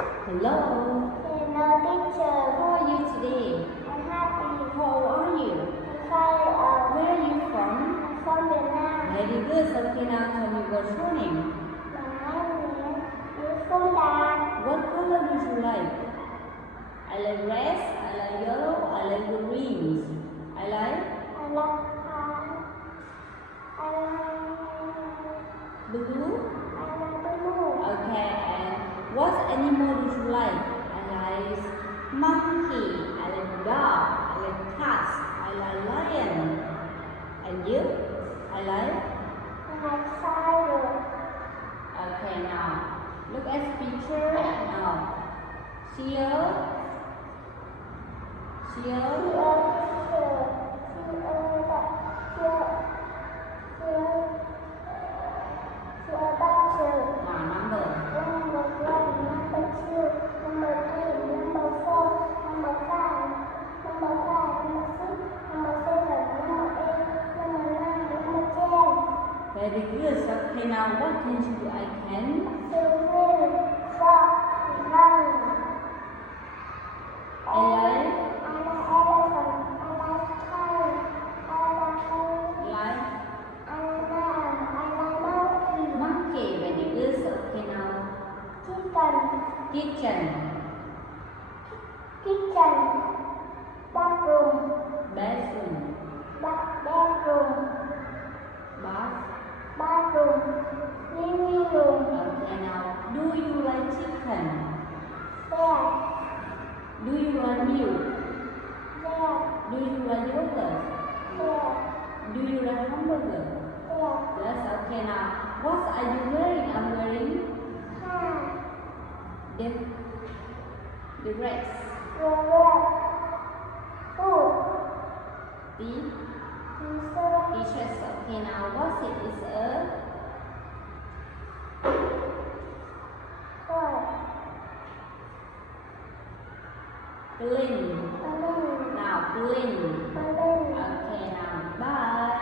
Hello. Hello, teacher. How are you today? I'm happy. How are you? I'm fine. Where are you from? I'm from Vietnam. Very good. So okay, now tell me what's your name? My name is Phương Đạt. What color do you like? I like red, I like yellow, I like green. I like I like blue. blue. Okay, and what animal do you like? I like monkey, I like dog, I like cat, I like lion. And you? I like? I like tiger. Okay, now look at the picture. Now, see you? See you? Now, number. Number 1, number 2, number 3, number 4, number 5, number 6, number 7, number 8, number 9, number 10. Very good. So, okay, now what can you do? I can. Swim, walk, run. I like. I like elephant. I like tiger. I like Like lamb. I like monkey. monkey. Very good. So, okay, now Chicken. kitchen, Bathroom. bedroom, Bedroom. bath. Bathroom. Living room. Okay, now do you like chicken? Bed. Do you like milk? Bed. Do you like yogurt? Bed. Do you like hamburger? Bed. Yes. Okay, now what are you wearing? I'm wearing the dress. Food. The T-shirt. t-shirt. Okay, now what it is a Balloon. plane. Now plane. Balloon. Okay, now bye.